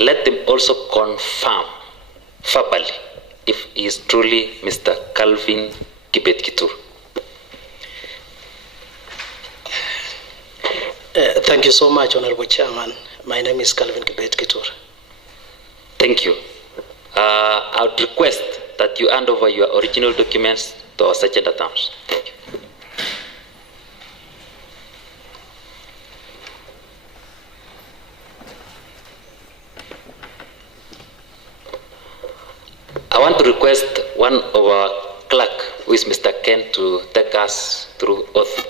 let them also confirm verbally if he is truly Mr. Calvin Kibet Kitur. Thank you so much, Honorable Chairman. My name is Calvin Kibet Kitur. Thank you. I would request that you hand over your original documents to our sergeant at arms. Thank you. I want to request one of our clerk, who is Mr. Ken, to take us through oath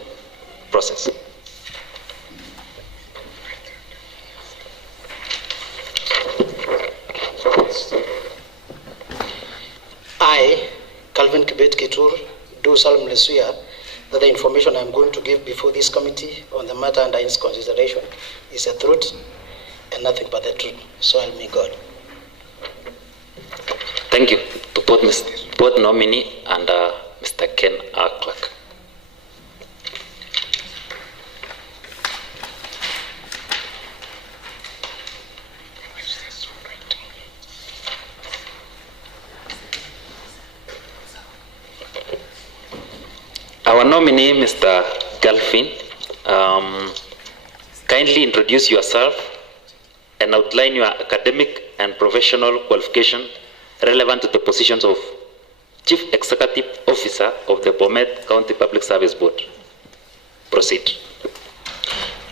process. I, Calvin Kibet Kitur, do solemnly swear that the information I am going to give before this committee on the matter under its consideration is the truth and nothing but the truth. So help me God. Thank you to both nominee and Mr. Ken, our clerk. Our nominee, Mr. Calvin, kindly introduce yourself and outline your academic and professional qualification relevant to the positions of Chief Executive Officer of the Bomet County Public Service Board. Proceed.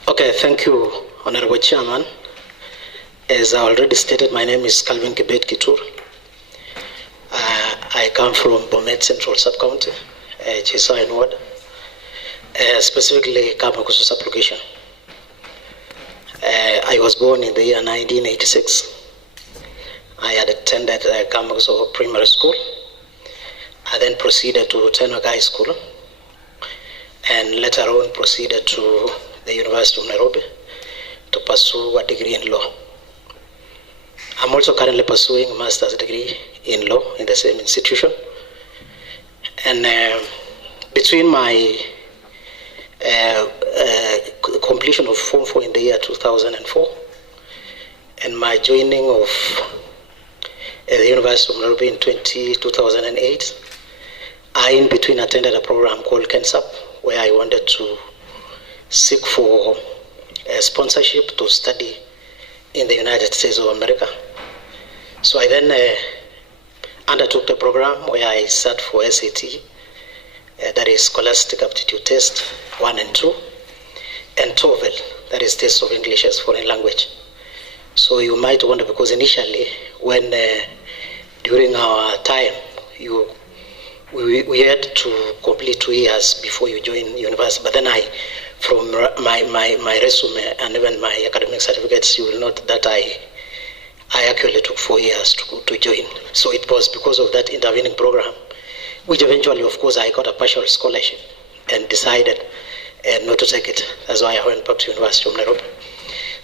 Okay, thank you, Honorable Chairman. As I already stated, my name is Calvin Kibet Kitur. I come from Bomet Central Sub-County, Chisayan Ward, specifically Kamakusu Sub-Location. I was born in the year 1986. I had attended Kamakusu Primary School. I then proceeded to Tenwek High School and later on proceeded to the University of Nairobi to pursue a degree in law. I'm also currently pursuing a master's degree in law in the same institution. And between my completion of Form 4 in the year 2004 and my joining of the University of Nairobi in 2008, I in between attended a program called KENSAP, where I wanted to seek for a sponsorship to study in the United States of America. So I then undertook the program where I sat for SAT, that is Scholastic Aptitude Test 1 and 2, and TOEFL, that is Test of English as Foreign Language. So you might wonder, because initially, when during our time, we had to complete 2 years before you join university. But then from my resume and even my academic certificates, you will note that I actually took 4 years to join. So it was because of that intervening program, which eventually, of course, I got a partial scholarship and decided not to take it. That's why I went back to University of Nairobi.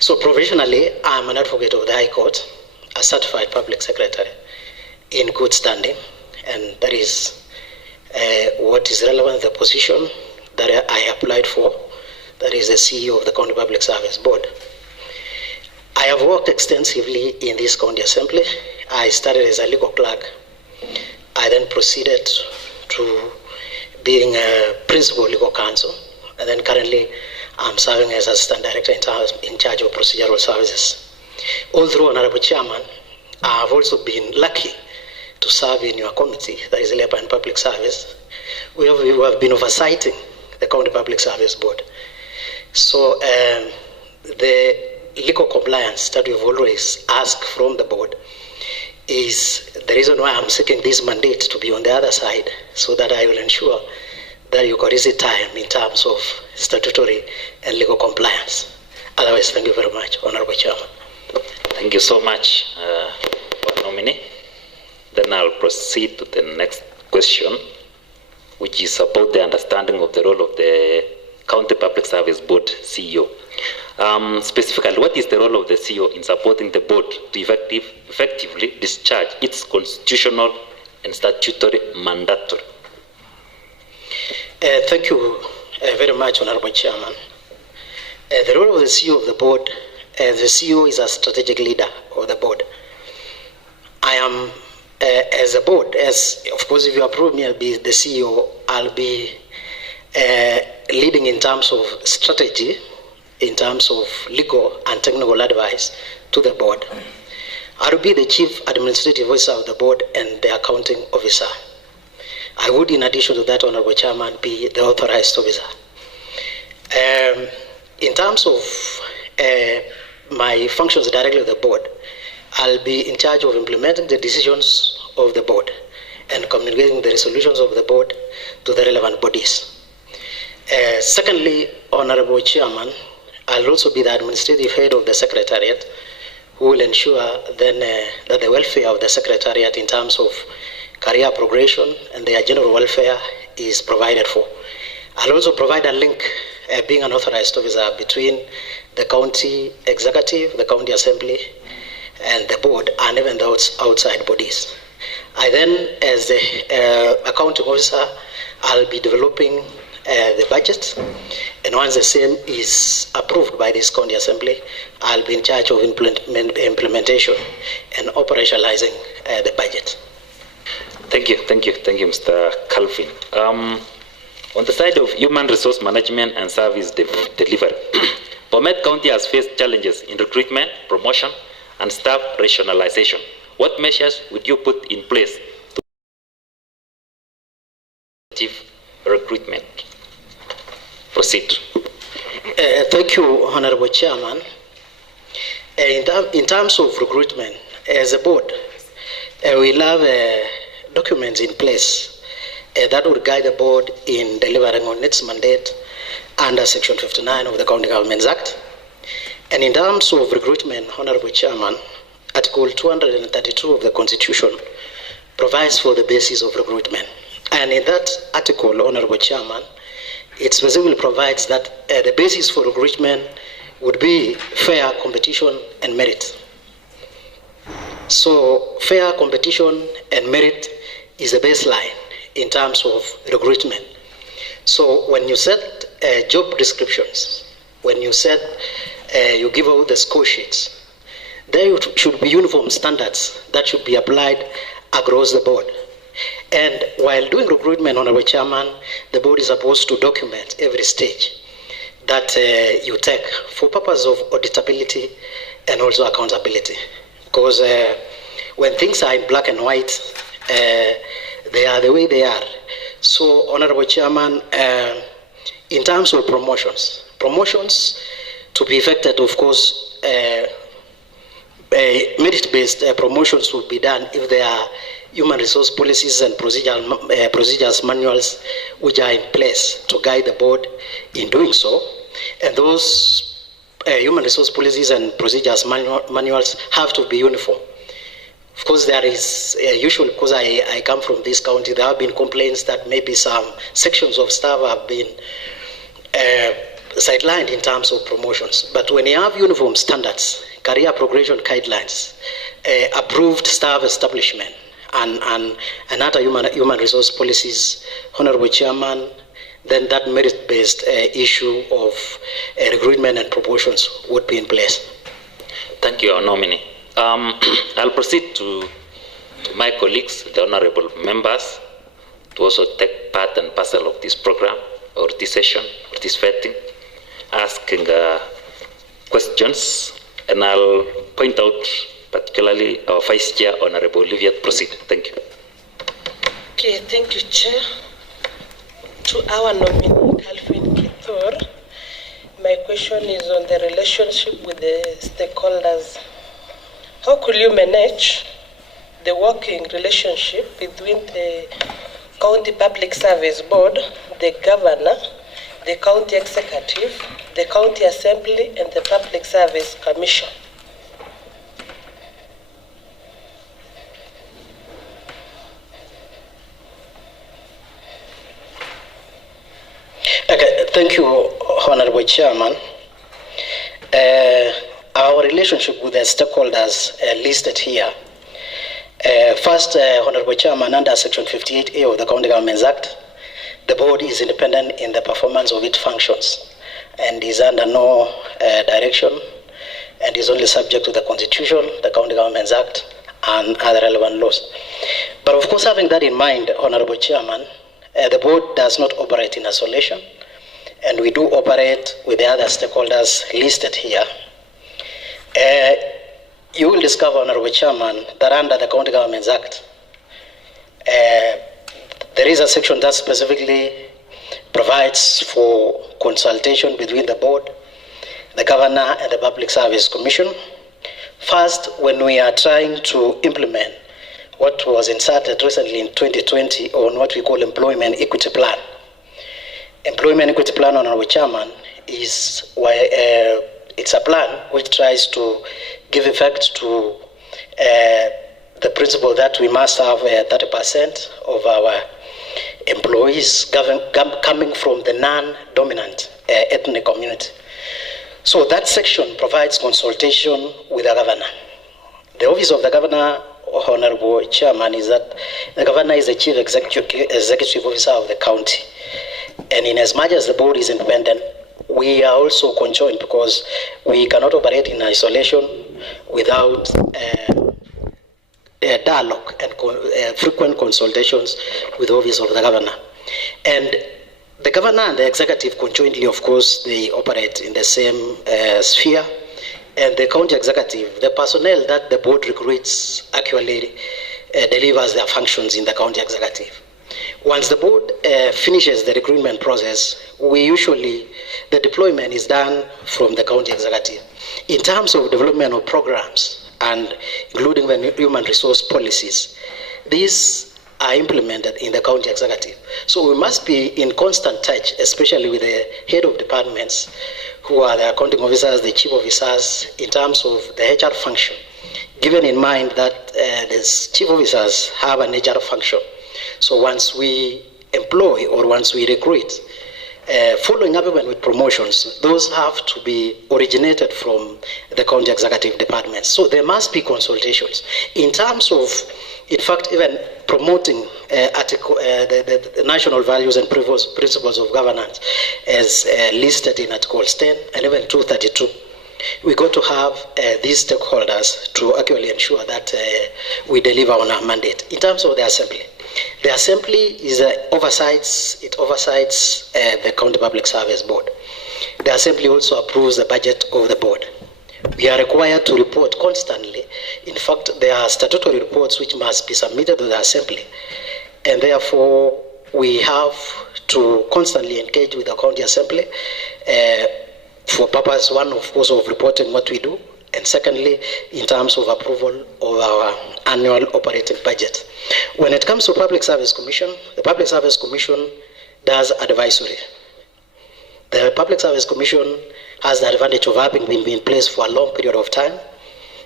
So professionally, I'm an advocate of the High Court, a certified public secretary in good standing, and that is what is relevant to the position that I applied for, that is the CEO of the County Public Service Board. I have worked extensively in this county assembly. I started as a legal clerk. I then proceeded to being a principal legal counsel, and then currently I'm serving as assistant director in charge of procedural services. All through, Honorable Chairman, I have also been lucky to serve in your committee, that is Labor and Public Service. We have been oversighting the County Public Service Board. So the legal compliance that we've always asked from the board is the reason why I'm seeking this mandate to be on the other side, so that I will ensure that you got easy time in terms of statutory and legal compliance. Otherwise, thank you very much, Honorable Chairman. Thank you so much, our nominee. Then I'll proceed to the next question, which is about the understanding of the role of the County Public Service Board CEO. Specifically, what is the role of the CEO in supporting the board to effectively discharge its constitutional and statutory mandatory? Thank you very much, Honorable Chairman. The role of the CEO of the board the CEO is a strategic leader of the board. I am, as a board, as of course, if you approve me, I'll be the CEO. I'll be leading in terms of strategy, in terms of legal and technical advice to the board. I will be the chief administrative officer of the board and the accounting officer. I would, in addition to that, Honorable Chairman, be the authorized officer. In terms of my functions directly of the board, I'll be in charge of implementing the decisions of the board and communicating the resolutions of the board to the relevant bodies. Secondly, Honorable Chairman, I'll also be the administrative head of the Secretariat, who will ensure then that the welfare of the Secretariat in terms of career progression and their general welfare is provided for. I'll also provide a link, being an authorized officer, between the county executive, the county assembly, and the board, and even the outside bodies. I then, as the accounting officer, I'll be developing the budget, and once the same is approved by this county assembly, I'll be in charge of implementation and operationalizing the budget. Thank you, Mr. Calvin. On the side of human resource management and service delivery, Bomet County has faced challenges in recruitment, promotion, and staff rationalization. What measures would you put in place to achieve recruitment? Proceed. Thank you, Honorable Chairman. In terms of recruitment, as a board, we have documents in place that would guide the board in delivering on its mandate under Section 59 of the County Governments Act. And in terms of recruitment, Honorable Chairman, Article 232 of the Constitution provides for the basis of recruitment. And in that article, Honorable Chairman, it specifically provides that the basis for recruitment would be fair competition and merit. So fair competition and merit is the baseline in terms of recruitment. So when you set job descriptions, when you set, you give out the score sheets, there should be uniform standards that should be applied across the board. And while doing recruitment, Honorable Chairman, the board is supposed to document every stage that you take for purpose of auditability and also accountability. Because when things are in black and white, they are the way they are. So, Honorable Chairman, in terms of promotions to be effected, of course, merit-based promotions will be done if there are human resource policies and procedures manuals which are in place to guide the board in doing so. And those human resource policies and procedures manuals have to be uniform. Of course, there is usually, because I come from this county, there have been complaints that maybe some sections of staff have been sidelined in terms of promotions. But when you have uniform standards, career progression guidelines, approved staff establishment, and other human resource policies, Honorable Chairman, then that merit-based issue of recruitment and promotions would be in place. Thank you, our nominee. I'll proceed to my colleagues, the honorable members, to also take part and parcel of this program, or this session, or this vetting, asking questions, and I'll point out particularly our Vice Chair, Honorable Olivia. Proceed. Thank you. Okay, thank you, Chair. To our nominee, Calvin Kitur, my question is on the relationship with the stakeholders. How could you manage the working relationship between the County Public Service Board, the Governor, the County Executive, the County Assembly, and the Public Service Commission? Okay, thank you, Honorable Chairman. Our relationship with the stakeholders listed here. First, Honorable Chairman, under Section 58A of the County Governments Act, the board is independent in the performance of its functions and is under no direction and is only subject to the Constitution, the County Governments Act, and other relevant laws. But of course, having that in mind, Honorable Chairman, the board does not operate in isolation, and we do operate with the other stakeholders listed here. You will discover, Honorable Chairman, that under the County Governments Act, there is a section that specifically provides for consultation between the board, the governor, and the Public Service Commission. First, when we are trying to implement what was inserted recently in 2020 on what we call Employment Equity Plan. Employment Equity Plan, Honorable Chairman, is it's a plan which tries to give effect to the principle that we must have 30% of our employees coming from the non-dominant ethnic community. So that section provides consultation with the governor. The office of the governor, Honorable Chairman, is that the governor is the chief executive officer of the county. And in as much as the board is independent, we are also conjoined because we cannot operate in isolation without dialogue and frequent consultations with the office of the governor. And the governor and the executive conjointly, of course, they operate in the same sphere. And the county executive, the personnel that the board recruits actually delivers their functions in the county executive. Once the board finishes the recruitment process, the deployment is done from the county executive. In terms of development of programs and including the human resource policies, these are implemented in the county executive. So we must be in constant touch, especially with the head of departments, who are the accounting officers, the chief officers, in terms of the HR function, given in mind that the chief officers have an HR function. So once we employ or once we recruit, following up even with promotions, those have to be originated from the county executive departments. So there must be consultations. In terms of, in fact, even promoting the national values and principles of governance as listed in Articles 10 and even 232, we got to have these stakeholders to actually ensure that we deliver on our mandate. In terms of the assembly is oversights the County Public Service Board. The assembly also approves the budget of the board. We are required to report constantly. In fact, there are statutory reports which must be submitted to the assembly, and therefore we have to constantly engage with the county assembly for purpose, one, of course, of reporting what we do, and secondly, in terms of approval of our annual operating budget. When it comes to Public Service Commission, the Public Service Commission does advisory. The Public Service Commission has the advantage of having been in place for a long period of time.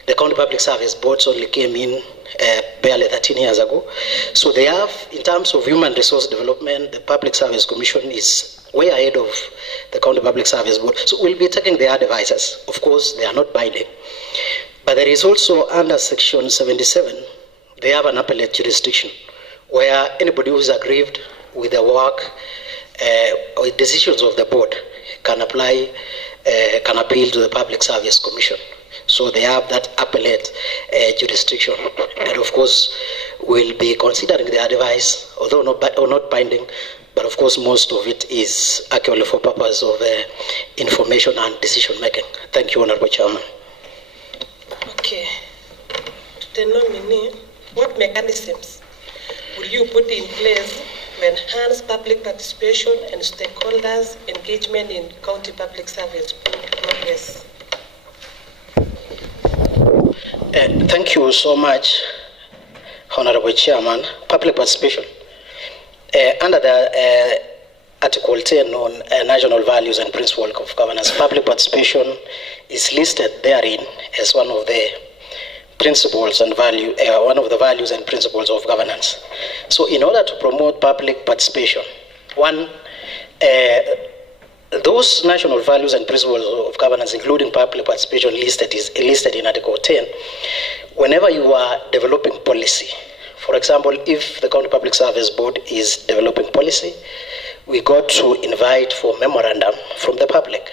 The County Public Service Boards only came in barely 13 years ago. So they have, in terms of human resource development, the Public Service Commission is way ahead of the County Public Service Board. So we'll be taking their advices. Of course, they are not binding. But there is also under Section 77, they have an appellate jurisdiction where anybody who is aggrieved with the work or decisions of the board can apply, can appeal to the Public Service Commission. So they have that appellate jurisdiction. And of course, we'll be considering the advice, although not binding, but of course most of it is actually for purpose of information and decision making. Thank you, Honorable Chairman. Okay. To the nominee, what mechanisms will you put in place to enhance public participation and stakeholders' engagement in county public service progress? Thank you so much, Honorable Chairman. Public participation. Under the Article 10 on national values and principles of governance, public participation is listed therein as one of the principles and one of the values and principles of governance. So in order to promote public participation, one, those national values and principles of governance, including public participation listed in Article 10, whenever you are developing policy, for example, if the County Public Service Board is developing policy, we got to invite for memorandum from the public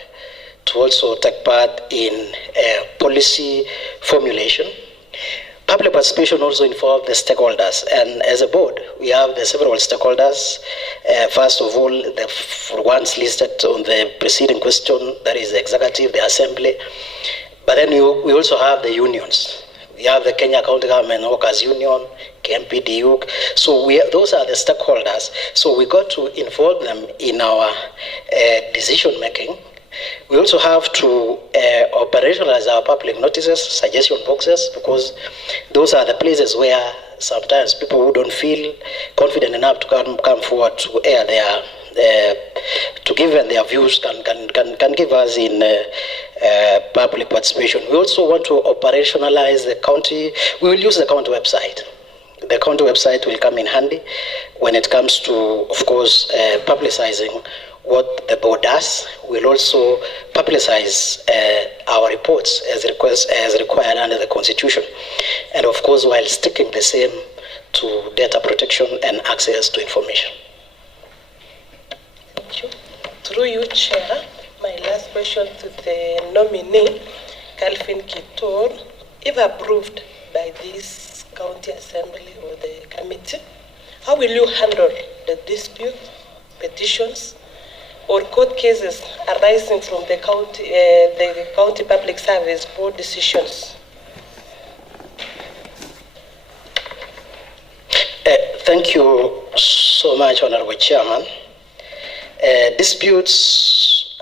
to to also take part in policy formulation. Public participation also involves the stakeholders, and as a board, we have the several stakeholders. First of all, the ones listed on the preceding question, that is the executive, the assembly, but then we also have the unions. We have the Kenya County Government Workers Union, KMPDU. So those are the stakeholders. So we got to involve them in our decision making. We also have to operationalize our public notices, suggestion boxes, because those are the places where sometimes people who don't feel confident enough to come forward to air their to give their views can give us in public participation. We also want to operationalize the county. We will use the county website. The county website will come in handy when it comes to, of course, publicizing what the board does. We'll also publicize our reports as required under the Constitution, and of course while sticking the same to data protection and access to information. Thank you. Through you, Chair, my last question to the nominee, Calvin Kitur. If approved by this county assembly or the committee, how will you handle the dispute, petitions, or court cases arising from the county public service board decisions? Thank you so much, Honorable Chairman. Disputes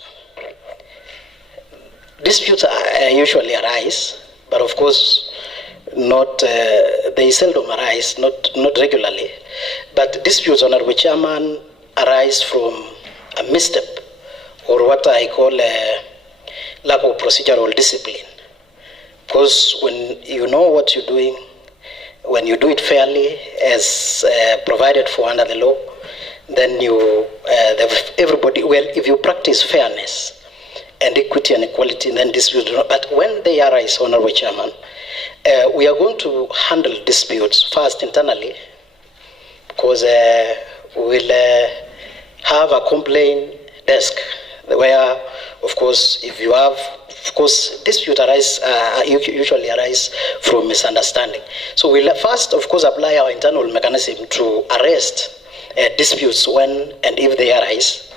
usually arise, but of course they seldom arise, not regularly. But disputes, Honorable Chairman, arise from a misstep, or what I call a lack of procedural discipline. Because when you know what you're doing, when you do it fairly as provided for under the law, then everybody, well, if you practice fairness and equity and equality, then disputes do not. But when they arise, Honorable Chairman, we are going to handle disputes first internally, because we'll have a complaint desk where, of course, if you have, of course, dispute usually arise from misunderstanding. So we'll first, of course, apply our internal mechanism to arrest disputes when and if they arise.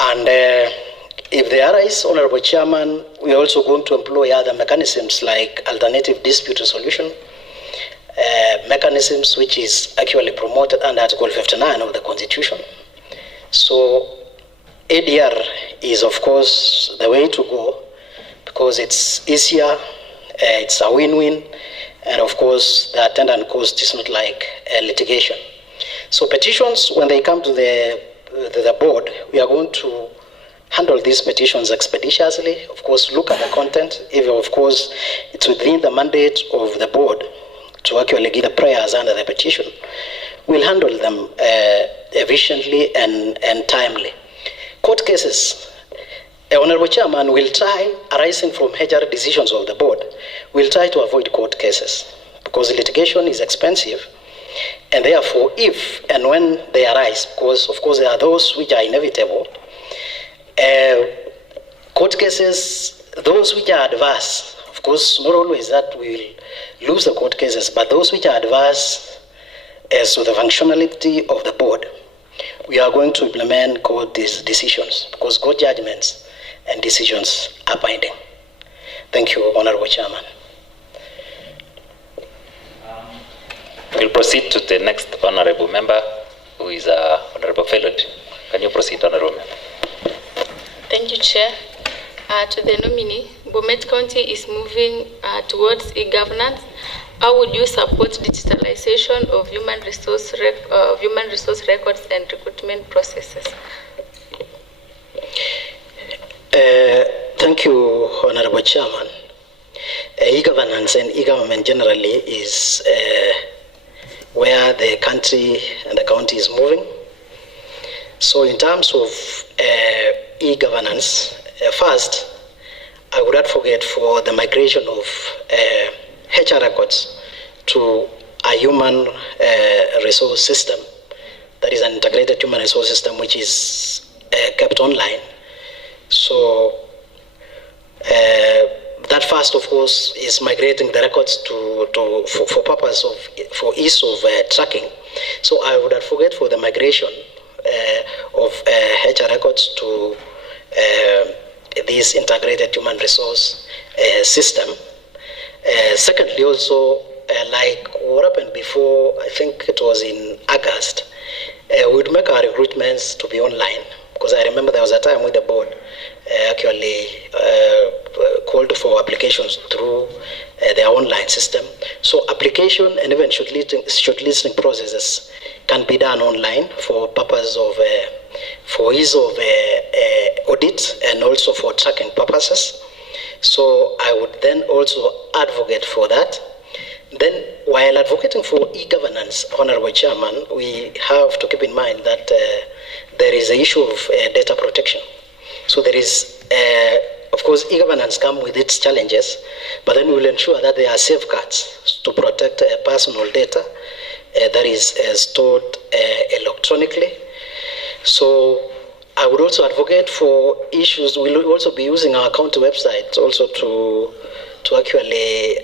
And if they arise, Honorable Chairman, we are also going to employ other mechanisms like alternative dispute resolution mechanisms, which is actually promoted under Article 59 of the Constitution. So ADR is, of course, the way to go, because it's easier, it's a win-win, and of course the attendant cost is not like litigation. So petitions, when they come to the board, we are going to handle these petitions expeditiously. Of course, look at the content. If, of course, it's within the mandate of the board to actually give the prayers under the petition, we'll handle them efficiently and timely. Court cases, Honorable Chairman, will try, arising from HR decisions of the board, we'll try to avoid court cases, because litigation is expensive, and therefore if and when they arise, because of course there are those which are inevitable, court cases, those which are adverse, of course not always that we will lose the court cases, but those which are adverse as to the functionality of the board, we are going to implement court decisions, because court judgments and decisions are binding. Thank you, Honorable Chairman. We'll proceed to the next honorable member, who is Honorable Felod. Can you proceed, Honorable Member? Thank you, Chair. To the nominee, Bomet County is moving towards e-governance. How would you support digitalization of human resource records and recruitment processes? Thank you, Honorable Chairman. E-governance and e-government generally is where the country and the county is moving. So in terms of e-governance, first, I would not forget for the migration of HR records to a human resource system, that is an integrated human resource system which is kept online. So That first, of course, is migrating the records for purpose for ease of tracking. So I would advocate for the migration of HR records to this integrated human resource system. Secondly, also, like what happened before, I think it was in August, we'd make our recruitments to be online, because I remember there was a time with the board actually called for applications through their online system. So application and even shortlisting processes can be done online for purpose of for ease of audit and also for tracking purposes. So I would then also advocate for that. Then, while advocating for e-governance, Honorable Chairman, we have to keep in mind that there is an issue of data protection. So there is, of course, e-governance comes with its challenges, but then we will ensure that there are safeguards to protect personal data that is stored electronically. So I would also advocate for issues. We'll also be using our county website also to actually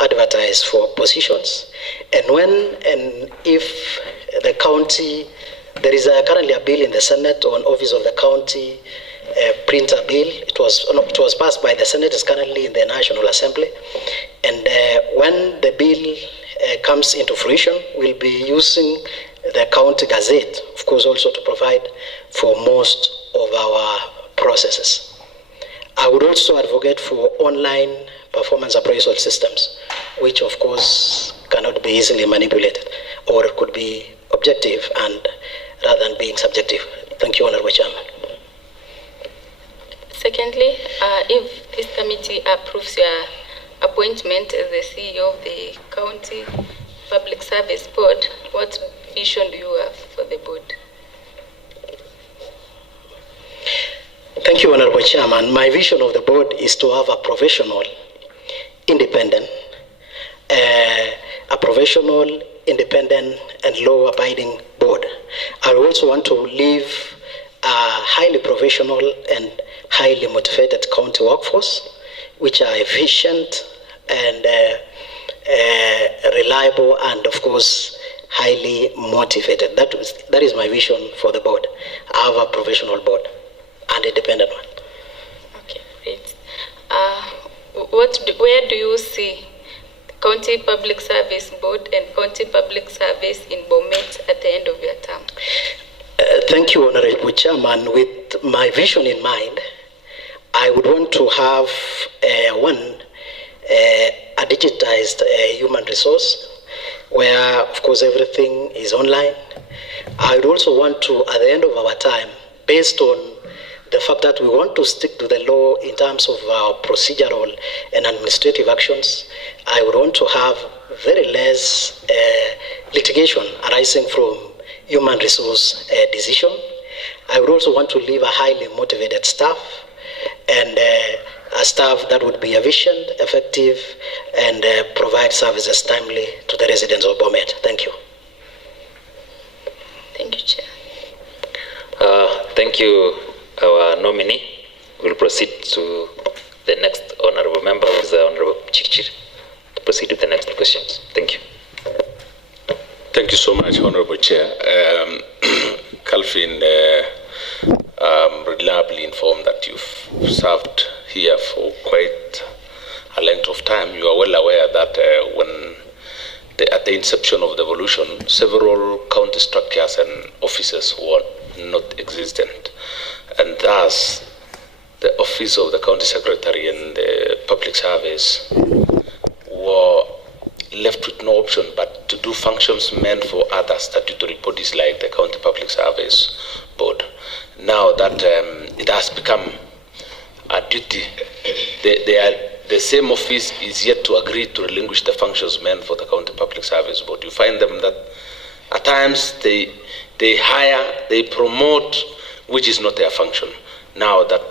advertise for positions. And when and if the county, there is currently a bill in the Senate on Office of the County printer bill. It was passed by the Senate, is currently in the National Assembly. And when the bill comes into fruition, we'll be using the County Gazette, of course, also to provide for most of our processes. I would also advocate for online performance appraisal systems, which of course cannot be easily manipulated, or it could be objective and rather than being subjective. Thank you, Honorable Chairman. Secondly, if this committee approves your appointment as the CEO of the County Public Service Board, what vision do you have for the board? Thank you, Honorable Chairman. My vision of the board is to have a professional, independent, and law-abiding board. I also want to leave a highly professional and highly motivated county workforce, which are efficient and reliable, and of course highly motivated. That is my vision for the board. I have a professional board and independent one. Okay, great. Where do you see County Public Service Board and County Public Service in Bomet at the end of your term? Thank you, Honorable Chairman. With my vision in mind, I would want to have a digitized human resource where, of course, everything is online. I would also want to, at the end of our time, based on the fact that we want to stick to the law in terms of our procedural and administrative actions, I would want to have very less litigation arising from human resource decision. I would also want to leave a highly motivated staff and a staff that would be efficient, effective, and provide services timely to the residents of Bomet. Thank you. Thank you, Chair. Thank you, our nominee. We'll proceed to the next honorable member, who is the Honorable Chichir, to proceed with the next questions. Thank you. Thank you so much, Honorable Chair. Calvin reliably informed that you've served here for quite a length of time. You are well aware that at the inception of the evolution, several county structures and offices were not existent. And thus, the office of the county secretary and the public service were left with no option but to do functions meant for other statutory bodies like the County Public Service Board. Now that it has become a duty, the same office is yet to agree to relinquish the functions meant for the County Public Service Board. You find them that at times they hire, they promote, which is not their function. Now that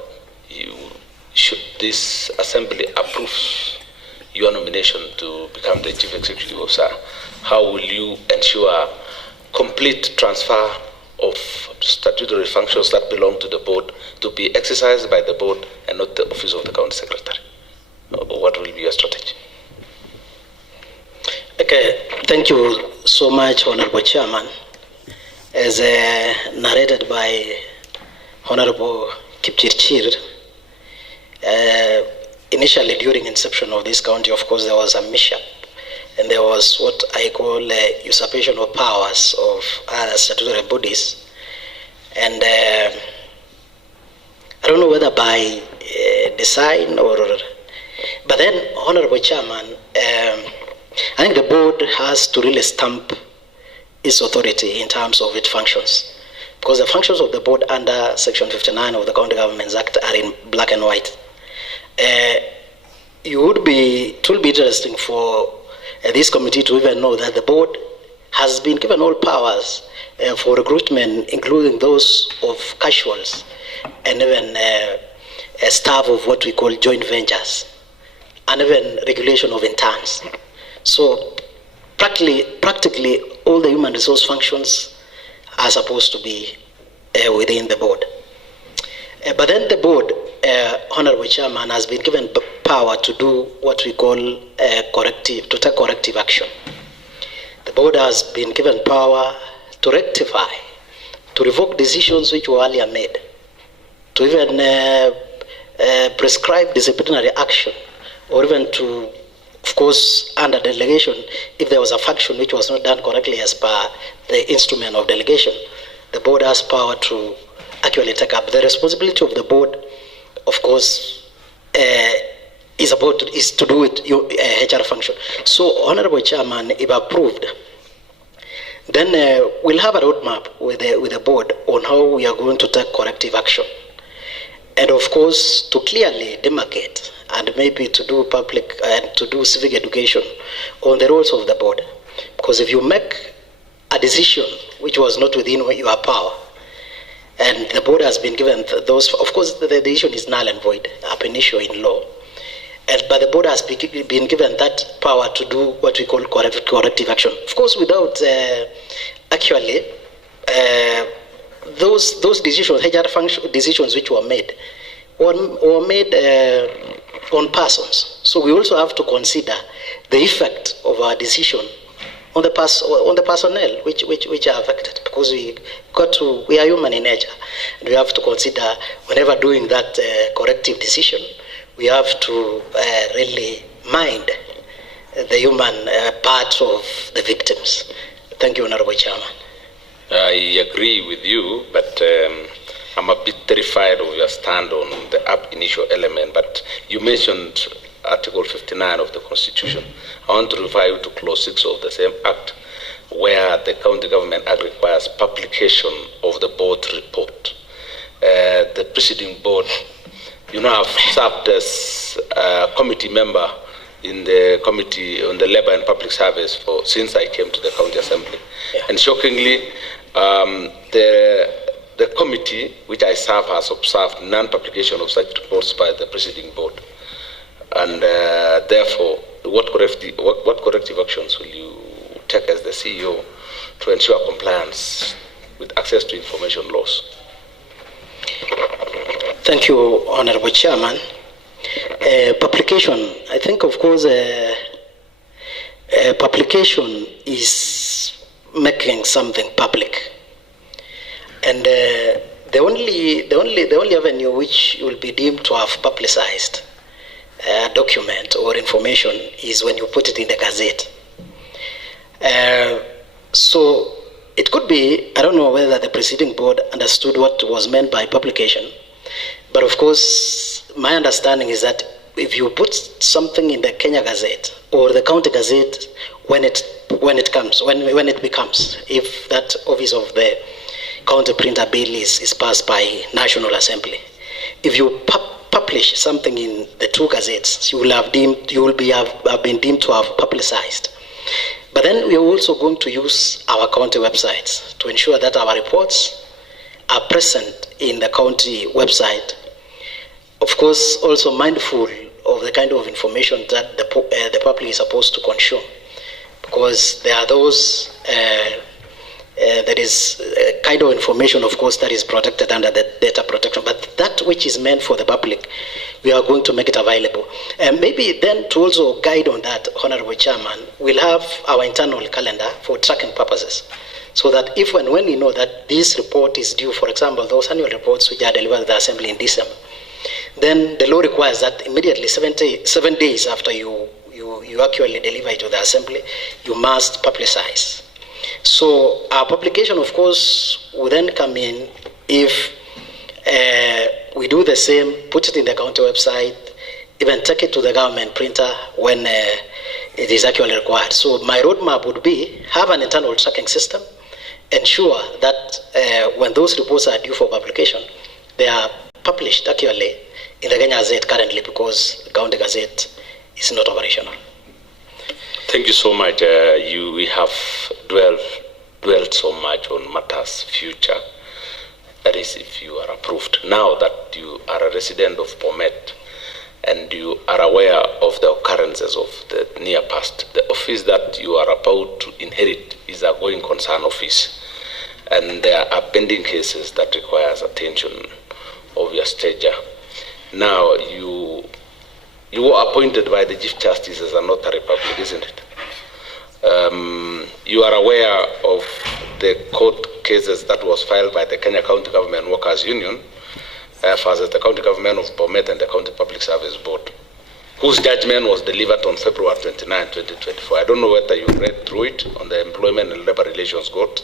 should this assembly approve your nomination to become the Chief Executive Officer, how will you ensure complete transfer of statutory functions that belong to the board to be exercised by the board and not the office of the county secretary? What will be your strategy? Okay, thank you so much, Honorable Chairman. As narrated by Honorable Kipchirchir, initially during inception of this county, of course, there was a mishap, and there was what I call usurpation of powers of other statutory bodies. And I don't know whether by design or, but then, Honorable Chairman, I think the board has to really stamp its authority in terms of its functions, because the functions of the board under Section 59 of the County Governments Act are in black and white. It will be interesting for this committee to even know that the board has been given all powers for recruitment, including those of casuals and even staff of what we call joint ventures, and even regulation of interns. So practically all the human resource functions are supposed to be within the board. But then the board, Honorable Chairman, has been given power to do what we call to take corrective action. The board has been given power to rectify, to revoke decisions which were earlier made, to even prescribe disciplinary action, or even to, of course, under delegation, if there was a function which was not done correctly as per the instrument of delegation, the board has power to actually take up. The responsibility of the board, of course, is to do with your HR function. So, Honorable Chairman, if approved, then we'll have a roadmap with the board on how we are going to take corrective action. And of course, to clearly demarcate and maybe to do public and to do civic education on the roles of the board. Because if you make a decision which was not within your power, and the board has been given those, of course, the decision is null and void, ab initio in law. But the board has been given that power to do what we call corrective action. Of course, without actually those decisions, HR function decisions which were made on persons. So we also have to consider the effect of our decision on the personnel which are affected, because we are human in nature, and we have to consider whenever doing that corrective decision, we have to really mind the human part of the victims. Thank you, Honorable Chairman. I agree with you, but I'm a bit terrified of your stand on the ab initio element. But you mentioned Article 59 of the Constitution. I want to refer you to Clause 6 of the same Act, where the County Government Act requires publication of the board report. The preceding board, I've served as a committee member in the Committee on the Labor and Public Service since I came to the County Assembly. Yeah. And shockingly, the committee which I serve has observed non-publication of such reports by the preceding board. And therefore, what corrective actions will you take as the CEO to ensure compliance with access to information laws? Thank you, Honorable Chairman. Publication, I think, of course, publication is making something public, and the only avenue which will be deemed to have publicized a document or information is when you put it in the Gazette. So it could be, I don't know whether the preceding board understood what was meant by publication, but of course my understanding is that if you put something in the Kenya Gazette or the County Gazette, when it becomes, if that office of the County Printer Bill is passed by National Assembly, if you publish something in the two gazettes, you will have been deemed to have publicized. But then we are also going to use our county websites to ensure that our reports are present in the county website. Of course, also mindful of the kind of information that the public is supposed to consume, because there are those there is kind of information, of course, that is protected under the data protection, but that which is meant for the public, we are going to make it available. And maybe then to also guide on that, Honorable Chairman, we'll have our internal calendar for tracking purposes, so that if and when we know that this report is due, for example, those annual reports which are delivered to the Assembly in December, then the law requires that immediately 7 days after you actually deliver it to the Assembly, you must publicize. So our publication, of course, will then come in if we do the same, put it in the county website, even take it to the government printer when it is actually required. So my roadmap would be have an internal tracking system, ensure that when those reports are due for publication, they are published actually in the Kenya Gazette currently, because the County Gazette is not operational. Thank you so much. We have dwelled so much on matters future. That is, if you are approved. Now that you are a resident of Bomet and you are aware of the occurrences of the near past, the office that you are about to inherit is a going concern office. And there are pending cases that requires attention of your stature. Now, you were appointed by the Chief Justice as a notary public, isn't it? You are aware of the court cases that was filed by the Kenya County Government Workers Union versus the County Government of Bomet and the County Public Service Board, whose judgment was delivered on February 29, 2024. I don't know whether you read through it on the Employment and Labor Relations Court,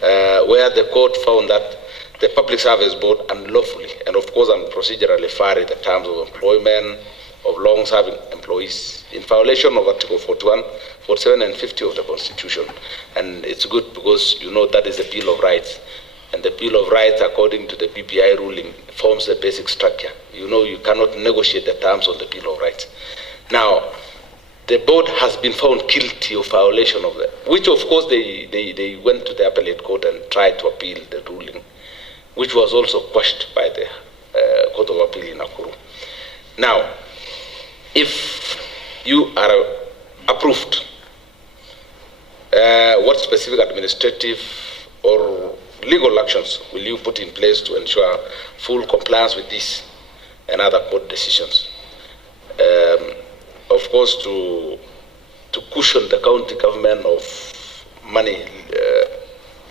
where the court found that the Public Service Board unlawfully and of course procedurally varied the terms of employment of long-serving employees in violation of Article 41, 47 and 50 of the Constitution. And it's good because you know that is the Bill of Rights. And the Bill of Rights, according to the BPI ruling, forms the basic structure. You know you cannot negotiate the terms of the Bill of Rights. Now, the board has been found guilty of violation of that, which of course they went to the appellate court and tried to appeal the ruling, which was also quashed by the Court of Appeal in Nakuru. Now, if you are approved, what specific administrative or legal actions will you put in place to ensure full compliance with this and other court decisions? Of course, to cushion the county government of money,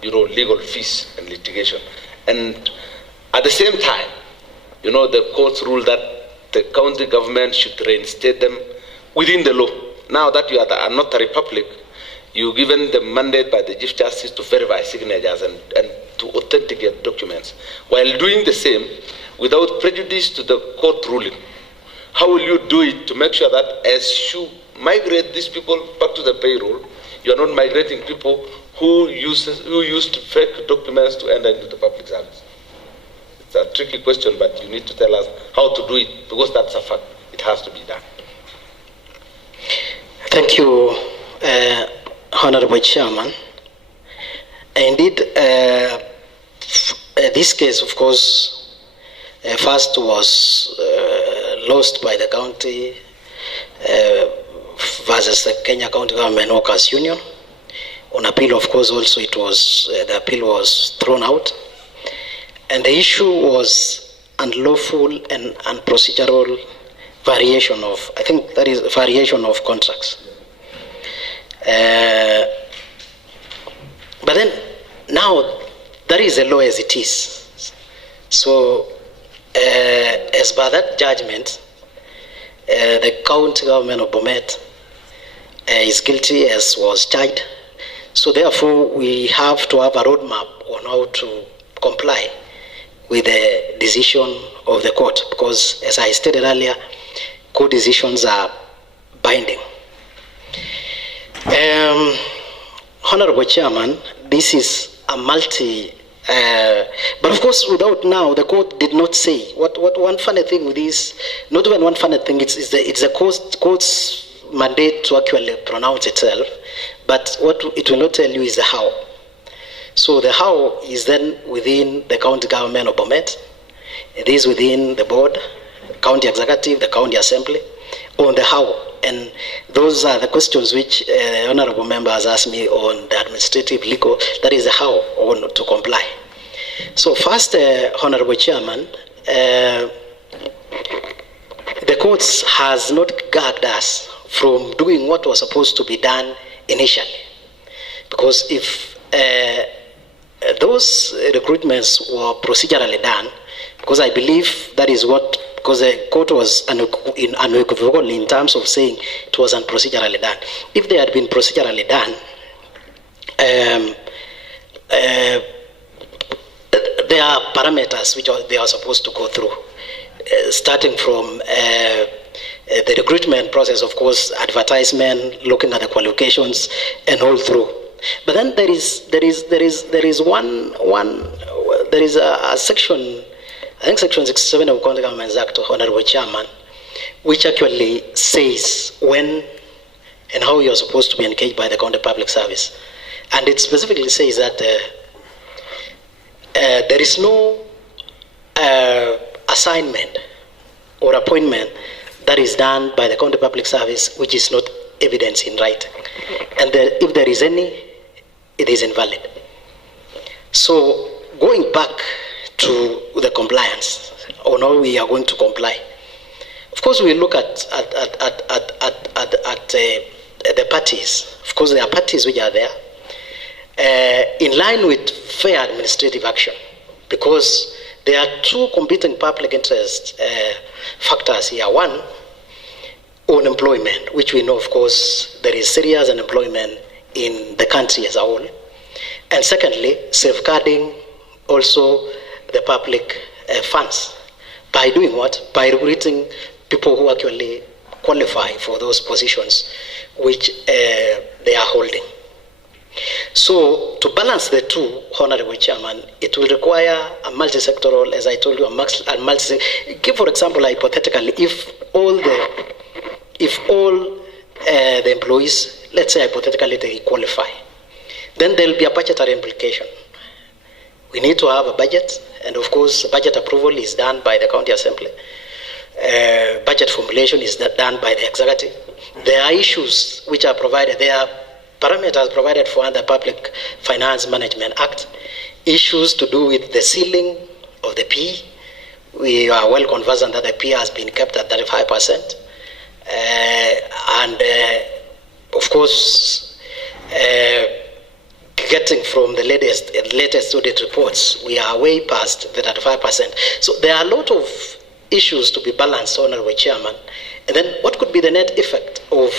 legal fees and litigation. And at the same time, the courts rule that the county government should reinstate them within the law. Now that you are a notary public, you're given the mandate by the Chief Justice to verify signatures and to authenticate documents, while doing the same without prejudice to the court ruling. How will you do it to make sure that as you migrate these people back to the payroll, you are not migrating people who used fake documents to enter into the public service? It's a tricky question, but you need to tell us how to do it, because that's a fact. It has to be done. Thank you, Honorable Chairman. Indeed, this case, of course, first was lost by the county versus the Kenya County Government Workers Union. On appeal, of course, also the appeal was thrown out. And the issue was unlawful and unprocedural variation of, I think that is variation of contracts. But then, now, that is the law as it is. So, as by that judgment, the county government of Bomet is guilty as was charged. So therefore, we have to have a roadmap on how to comply with the decision of the court, because as I stated earlier, court decisions are binding. Honorable Chairman, this is a but of course, without now, the court did not say. What one funny thing with this, not even one funny thing, it's the court's mandate to actually pronounce itself, but what it will not tell you is the how. So the how is then within the county government of Bomet. It is within the board, county executive, the county assembly, on the how. And those are the questions which the honorable member has asked me on the administrative legal, that is how on to comply. So first, Honorable Chairman, the courts has not gagged us from doing what was supposed to be done initially. Because if those recruitments were procedurally done, because I believe that is what, because the court was unequivocal in terms of saying it wasn't procedurally done. If they had been procedurally done, there are parameters which they are supposed to go through, starting from the recruitment process, of course, advertisement, looking at the qualifications, and all through. But then there is a section, I think section 67 of County Governments Act, Honorable Chairman, which actually says when and how you're supposed to be engaged by the county public service. And it specifically says that there is no assignment or appointment that is done by the county public service which is not evidence in writing. And if there is any, it is invalid. So going back to the compliance, or now we are going to comply. Of course, we look at the parties. Of course, there are parties which are there in line with fair administrative action, because there are two competing public interest factors here. One, unemployment, which we know, of course, there is serious unemployment in the country as a whole. And secondly, safeguarding also the public funds. By doing what? By recruiting people who actually qualify for those positions which they are holding. So to balance the two, Honorable Chairman, it will require a multi-sectoral, as I told you, give, for example, hypothetically, if all the employees, let's say hypothetically they qualify, then there will be a budgetary implication. We need to have a budget, and of course budget approval is done by the county assembly. Budget formulation is done by the executive. There are issues which are provided, there are parameters provided for under Public Finance Management Act, issues to do with the ceiling of the P. We are well conversant that the P has been kept at 35%. Of course, getting from the latest audit reports, we are way past the 35%. So there are a lot of issues to be balanced, Honorable Chairman. And then what could be the net effect of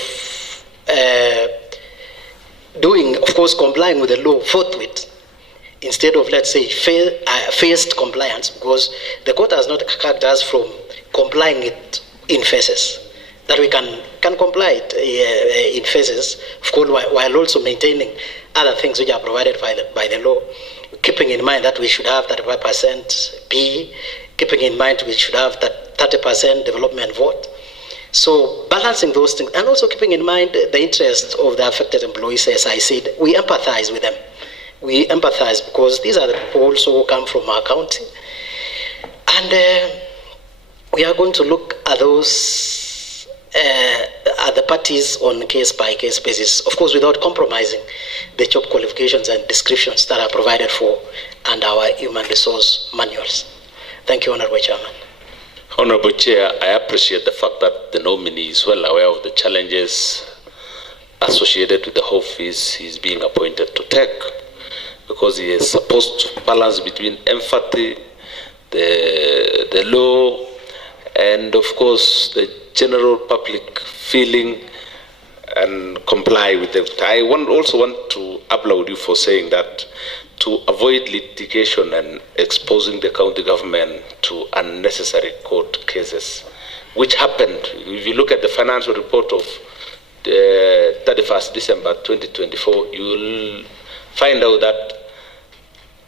doing, of course, complying with the law forthwith, instead of, let's say, phased compliance, because the court has not charged us from complying it in phases, that we can comply it in phases, of course, while also maintaining other things which are provided by the law, keeping in mind that we should have 35% PE, keeping in mind we should have that 30% development vote. So balancing those things, and also keeping in mind the interests of the affected employees, as I said, we empathize with them. We empathize because these are the people also who come from our county. And we are going to look at those, at the parties on case-by-case basis, of course without compromising the job qualifications and descriptions that are provided for under our human resource manuals. Thank you, Honorable Chairman. Honorable Chair, I appreciate the fact that the nominee is well aware of the challenges associated with the office he's being appointed to take, because he is supposed to balance between empathy, the law, and of course the general public feeling and comply with it. I also want to applaud you for saying that to avoid litigation and exposing the county government to unnecessary court cases, which happened. If you look at the financial report of the 31st December 2024, you will find out that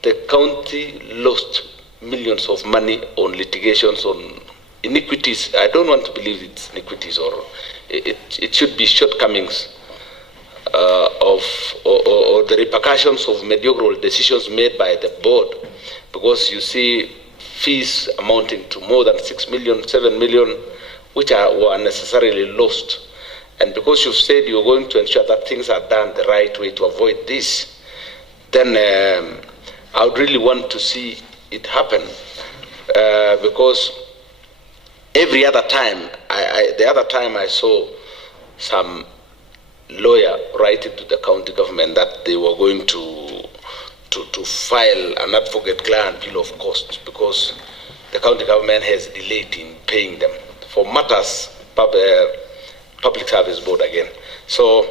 the county lost millions of money on litigations, on iniquities. I don't want to believe it's iniquities, or it should be shortcomings or the repercussions of mediocre decisions made by the board, because you see fees amounting to more than 6 million, 7 million, which were unnecessarily lost. And because you've said you're going to ensure that things are done the right way to avoid this, then I would really want to see it happen, because every other time, the other time I saw some lawyer writing to the county government that they were going to file an advocate client bill of costs because the county government has delayed in paying them for matters, public service board again. So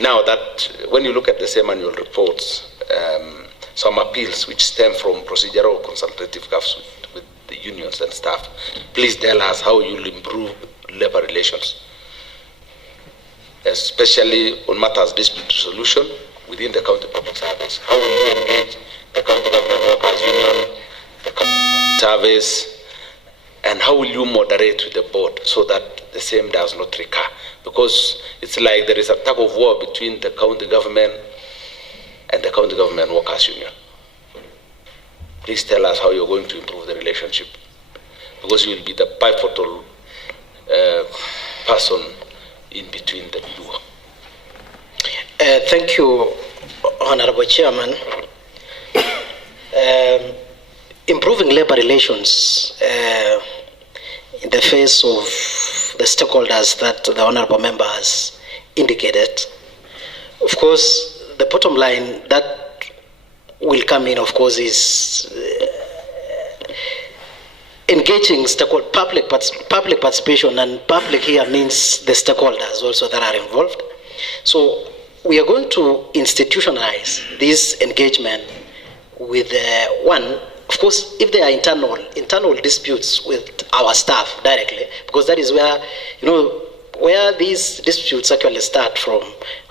now that when you look at the same annual reports, some appeals which stem from procedural consultative gaps with the unions and staff, please tell us how you'll improve labor relations, especially on matters dispute resolution within the county public service. How will you engage the county government workers union, the county service, and how will you moderate with the board so that the same does not recur? Because it's like there is a tug of war between the county government and the county government workers union. Please tell us how you're going to improve the relationship, because you will be the pivotal person in between the two. Thank you, Honorable Chairman. Improving labor relations in the face of the stakeholders that the Honorable Member has indicated. Of course, the bottom line that will come in, of course, is engaging public participation, and public here means the stakeholders also that are involved. So we are going to institutionalize this engagement with one, of course, if there are internal disputes with our staff directly, because that is where, where these disputes actually start from,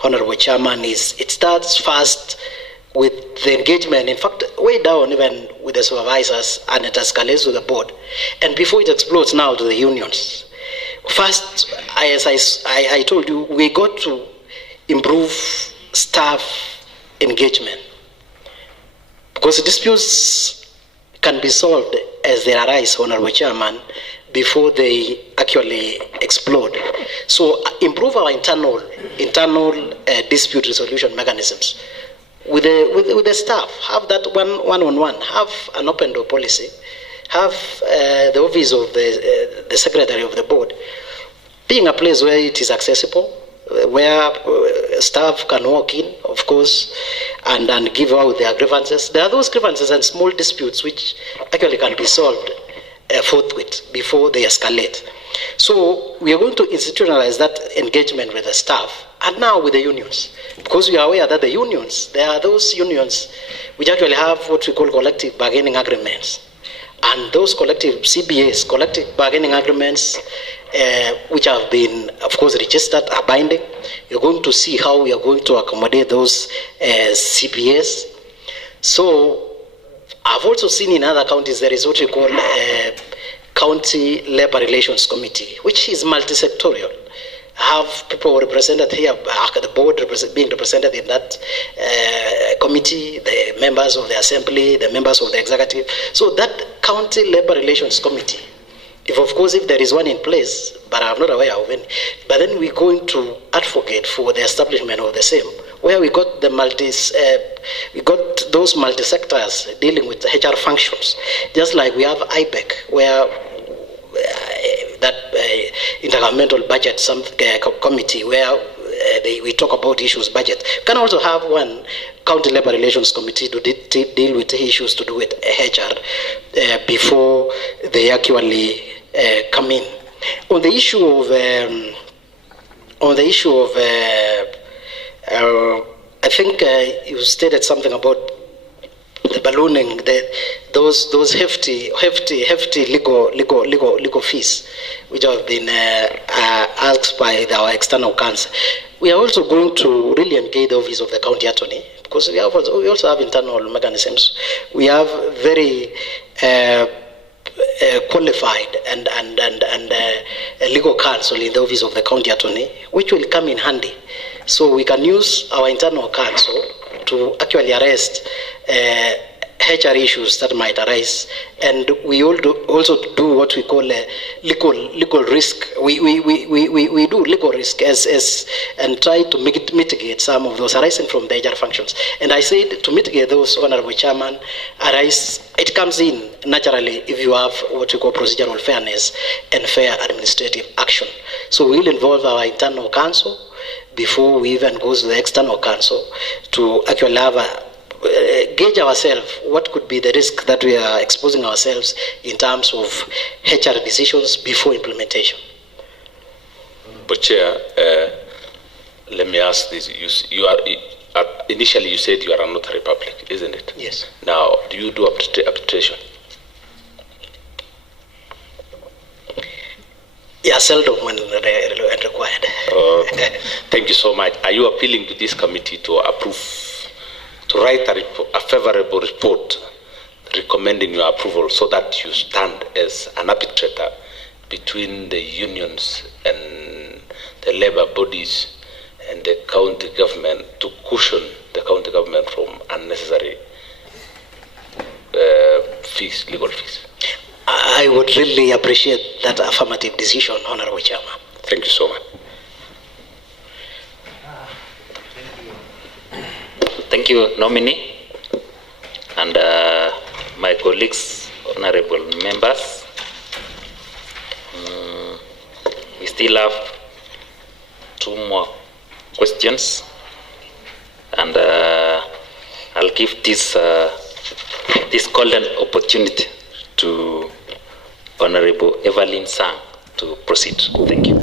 Honorable Chairman, is it starts first with the engagement, in fact, way down even with the supervisors, and it escalates to the board. And before it explodes now to the unions. First, as I told you, we got to improve staff engagement, because disputes can be solved as they arise, Honorable Chairman, before they actually explode. So improve our internal dispute resolution mechanisms with the staff. Have that one-on-one. Have an open door policy. Have the office of the secretary of the board being a place where it is accessible, where staff can walk in, of course, and give out their grievances. There are those grievances and small disputes which actually can be solved forthwith before they escalate. So we are going to institutionalize that engagement with the staff, and now with the unions, because we are aware that the unions, there are those unions which actually have what we call collective bargaining agreements, and those collective CBAs, collective bargaining agreements, which have been, of course, registered, are binding. You're going to see how we are going to accommodate those CBAs. So I've also seen in other counties there is what we call County Labor Relations Committee, which is multi-sectorial. Have people represented here, the board being represented in that committee, the members of the assembly, the members of the executive. So that County Labor Relations Committee, if there is one in place, but I'm not aware of any, but then we're going to advocate for the establishment of the same, where we got we got those multi-sectors dealing with HR functions, just like we have IBEC, where that intergovernmental budget committee, where we talk about issues budget. Can also have one county labor relations committee to deal with issues to do with HR before they actually come in. On the issue of I think you stated something about the ballooning, those hefty legal fees, which have been asked by our external counsel. We are also going to really engage the office of the county attorney, because we also have internal mechanisms. We have very qualified and legal counsel in the office of the county attorney, which will come in handy. So we can use our internal counsel to actually arrest HR issues that might arise, and we also do what we call a legal risk. We do legal risk and try to mitigate some of those arising from the HR functions. And I said to mitigate those, Honorable Chairman, it comes in naturally if you have what we call procedural fairness and fair administrative action. So we will involve our internal counsel before we even go to the external counsel to actually have gauge ourselves what could be the risk that we are exposing ourselves in terms of HR decisions before implementation. But Chair, let me ask this. Initially you said you are a notary public, isn't it? Yes. Now, do you do arbitration? Yeah, seldom when required. Thank you so much. Are you appealing to this committee to approve, to write a favorable report recommending your approval so that you stand as an arbitrator between the unions and the labor bodies and the county government to cushion the county government from unnecessary fees, legal fees? I would really appreciate that affirmative decision, Honorable Chairman. Thank you so much. Thank you, nominee, and my colleagues, honorable members. We still have 2 more questions, and I'll give this golden opportunity to Honorable Evelyn Sang to proceed. Thank you.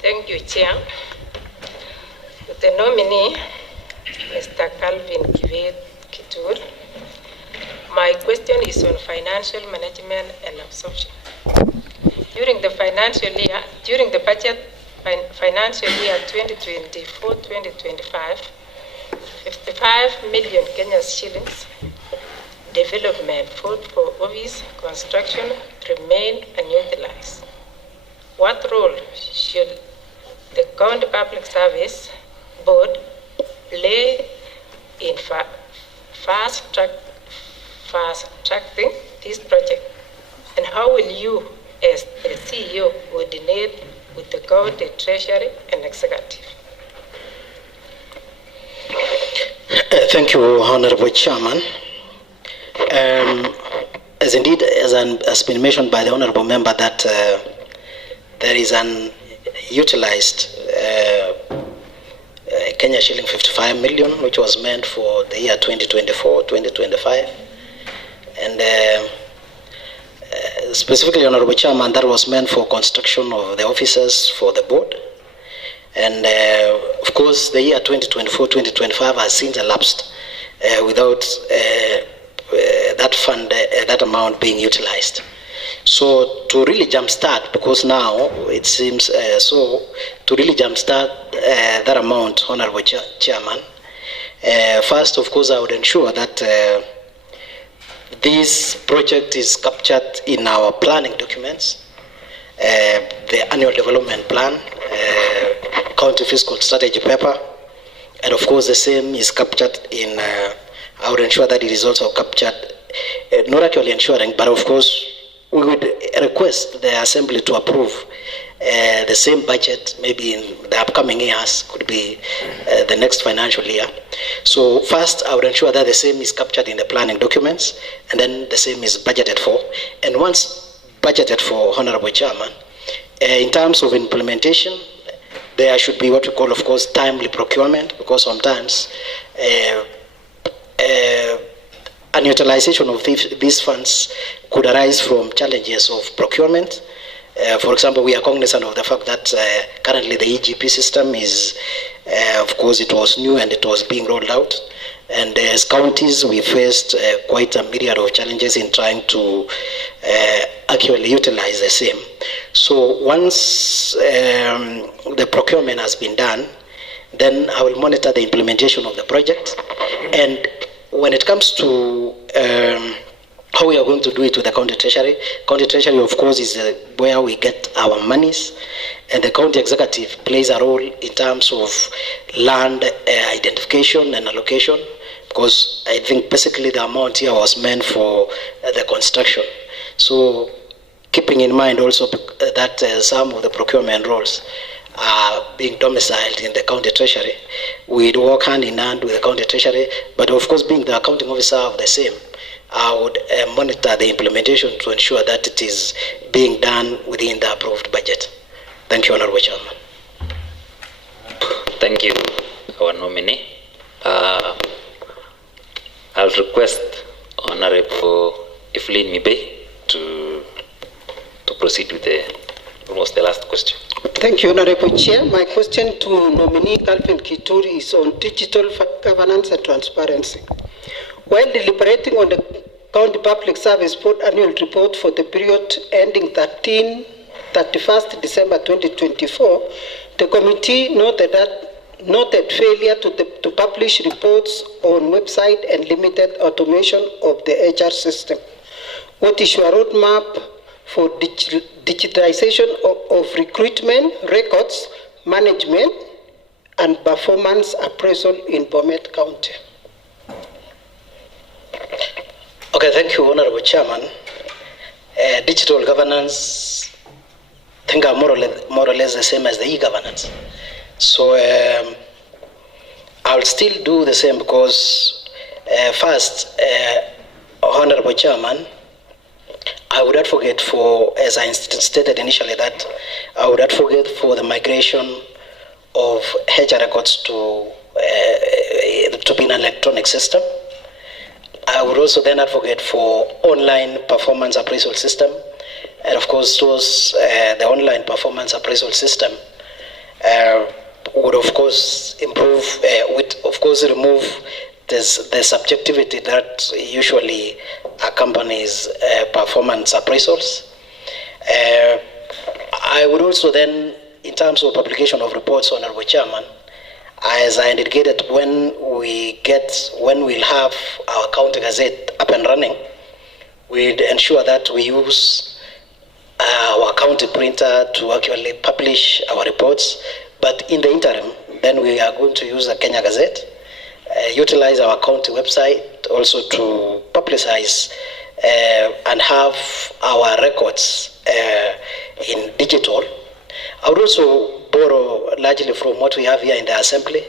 Thank you, Chair. The nominee, Mr. Calvin Kibet Kitur. My question is on financial management and absorption. During the financial year, financial year 2024-2025, 55 million Kenyan shillings development fund for office construction remain unutilized. What role should the County Public Service Board play in fast-tracking this project? And how will you, as the CEO, coordinate with the County Treasury and Executive? Thank you, Honorable Chairman. As been mentioned by the Honorable Member, that there is an utilized Kenya shilling 55 million, which was meant for the year 2024-2025. And specifically, Honorable Chairman, that was meant for construction of the offices for the board. And of course, the year 2024-2025 has since elapsed without that fund, that amount being utilized. So to really jumpstart, because now it seems to really jumpstart that amount, Honorable Chairman, first, of course, I would ensure that this project is captured in our planning documents, the annual development plan, county fiscal strategy paper, and of course the same is captured in, I would ensure that it is also captured, not actually ensuring, but of course we would request the Assembly to approve the same budget maybe in the upcoming years, could be the next financial year. So first, I would ensure that the same is captured in the planning documents, and then the same is budgeted for. And once budgeted for, Honorable Chairman, in terms of implementation, there should be what we call, of course, timely procurement, because sometimes unutilization of these funds could arise from challenges of procurement. For example, we are cognizant of the fact that currently the EGP system is, of course, it was new and it was being rolled out. And as counties, we faced quite a myriad of challenges in trying to accurately utilize the same. So once the procurement has been done, then I will monitor the implementation of the project. And when it comes to how we are going to do it with the county treasury. County treasury, of course, is where we get our monies, and the county executive plays a role in terms of land identification and allocation, because I think basically the amount here was meant for the construction. So keeping in mind also that some of the procurement roles are being domiciled in the county treasury, we'd work hand in hand with the county treasury, but of course being the accounting officer of the same, I would monitor the implementation to ensure that it is being done within the approved budget. Thank you, Honorable Chairman. Thank you, our nominee. I'll request Honorable Evelyn Mibe to proceed with almost the last question. Thank you, Honorable Chair. My question to nominee Calvin Kitur is on digital governance and transparency. While deliberating on the County Public Service Board annual report for the period ending 31st December 2024, the committee noted failure to publish reports on website and limited automation of the HR system. What is your roadmap for digitization of recruitment, records, management, and performance appraisal in Bomet County? Okay, thank you, Honorable Chairman. Digital governance, I think, are more or less the same as the e-governance. So I'll still do the same because first, Honorable Chairman, I would advocate for, as I stated initially, that I would advocate for the migration of HR records to be an electronic system. I would also then advocate for online performance appraisal system, and of course, the online performance appraisal system would of course improve, would of course remove the subjectivity that usually accompanies performance appraisals. I would also then, in terms of publication of reports, Honorable Chairman, as I indicated, when we'll have our county gazette up and running, we'd ensure that we use our county printer to actually publish our reports. But in the interim, then we are going to use the Kenya Gazette, utilize our county website also to publicize and have our records in digital. I would also borrow largely from what we have here in the Assembly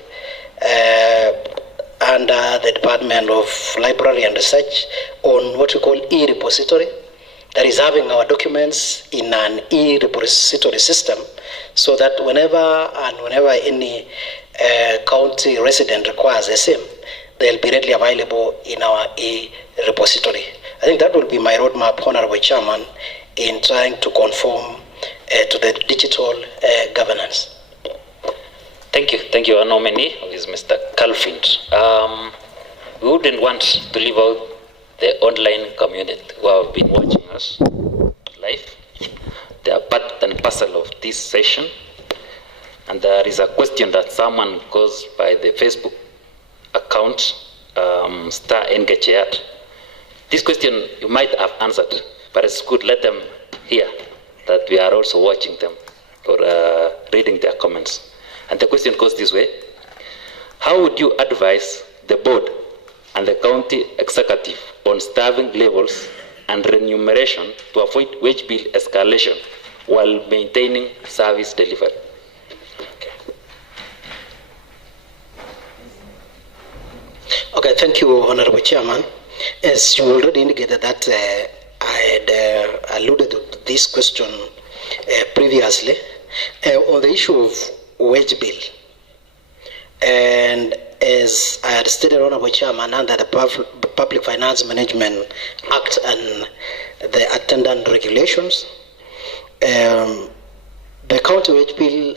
under the Department of Library and Research on what we call e-repository, that is having our documents in an e-repository system, so that whenever any county resident requires the same, they'll be readily available in our e-repository. I think that will be my roadmap, Honorable Chairman, in trying to conform to the digital governance. Thank you. Our nominee is Mr. Calvin. We wouldn't want to leave out the online community who have been watching us live. They are part and parcel of this session. And there is a question that someone goes by the Facebook account, Star NGChat. This question you might have answered, but it's good, let them hear that we are also watching them or reading their comments. And the question goes this way: how would you advise the board and the county executive on staffing levels and remuneration to avoid wage bill escalation while maintaining service delivery? Okay, thank you, Honorable Chairman. As you already indicated that I had alluded to this question previously on the issue of wage bill. And as I had stated, Honorable Chairman, under the Public Finance Management Act and the attendant regulations, the county wage bill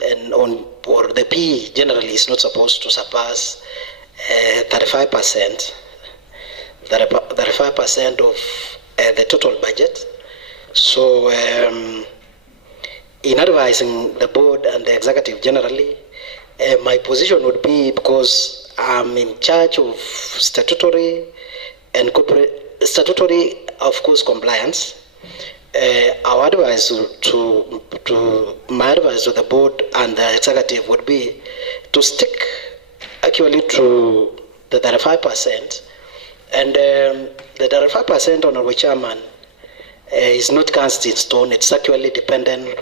or the PE generally is not supposed to surpass 35% of the total budget. So in advising the board and the executive generally, my position would be, because I'm in charge of statutory and corporate statutory, of course, compliance. Our advice my advice to the board and the executive would be to stick actually to the 35%. And the 35%, Honorable Chairman, is not cast in stone. It's actually dependent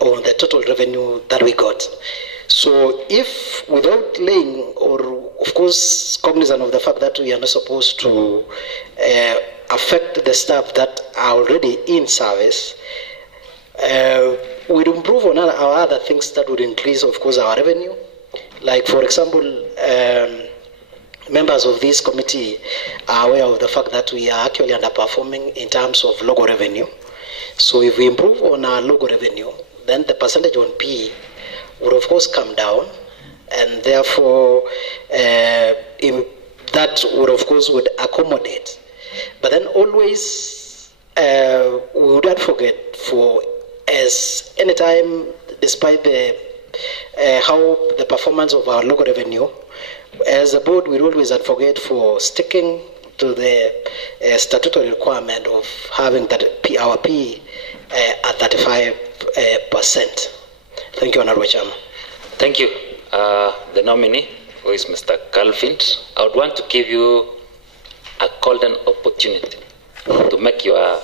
on the total revenue that we got. So if without laying, or of course cognizant of the fact that we are not supposed to affect the staff that are already in service, we'd improve on our other things that would increase, of course, our revenue. Like, for example, members of this committee are aware of the fact that we are actually underperforming in terms of local revenue. So if we improve on our local revenue, then the percentage on P would of course come down, and therefore that would of course would accommodate. But then always we would advocate for, as anytime, despite the how the performance of our local revenue, as a board, we always advocate for sticking to the statutory requirement of having that our P at 35%. Thank you, Honorable Chairman. Thank you. The nominee, who is Mr. Calvin, I would want to give you a golden opportunity to make your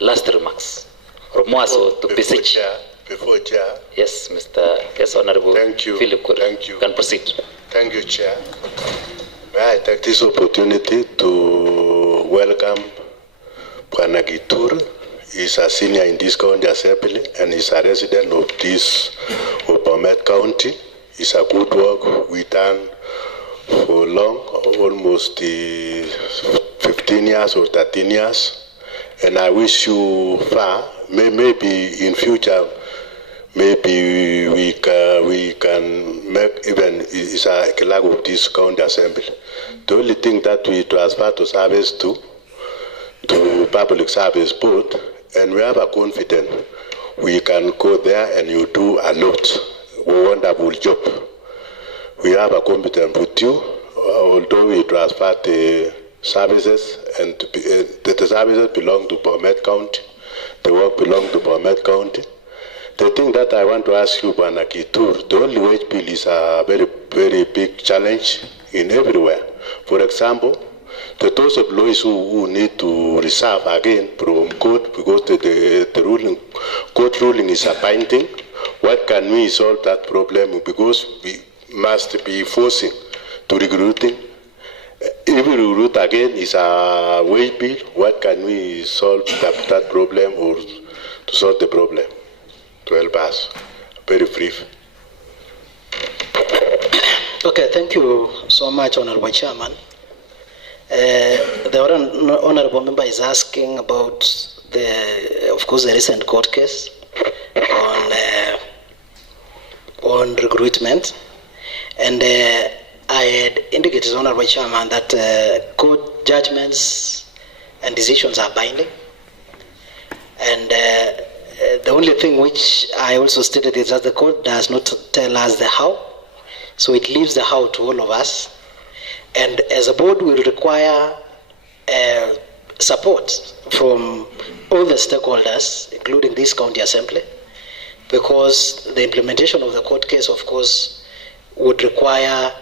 last remarks. To beseech. Before Chair. Yes, Honorable. Thank you. Philip, Thank you. You can proceed. Thank you, Chair. May I take this opportunity to welcome Bwana Kitur. He's a senior in this county assembly and he's a resident of this Bomet County. It's a good work we done for long, almost 15 years or 13 years. And I wish you far. Maybe in future, maybe we can make even is a clerk of this county assembly. The only thing that we transfer to service to public service board, and we have a confidence we can go there and you do a lot, wonderful job. We have a confidence with you, although we transfer the services, and the services belong to Bomet County. The work belongs to Bomet County. The thing that I want to ask you, Bwana Kitur, the only wage bill is a very, very big challenge in everywhere. For example, those employees who need to reserve again from court because the ruling, court ruling is a binding. What can we solve that problem? Because we must be forcing to recruiting. If we recruit again is a wage bill, what can we solve that problem or to solve the problem? To help us. Very brief. Okay, thank you so much, Honorable Chairman. The Honorable Member is asking about of course, the recent court case on recruitment, and I had indicated, Honorable Chairman, that court judgments and decisions are binding, and the only thing which I also stated is that the court does not tell us the how, so it leaves the how to all of us. And as a board, we will require support from all the stakeholders, including this county assembly, because the implementation of the court case, of course, would require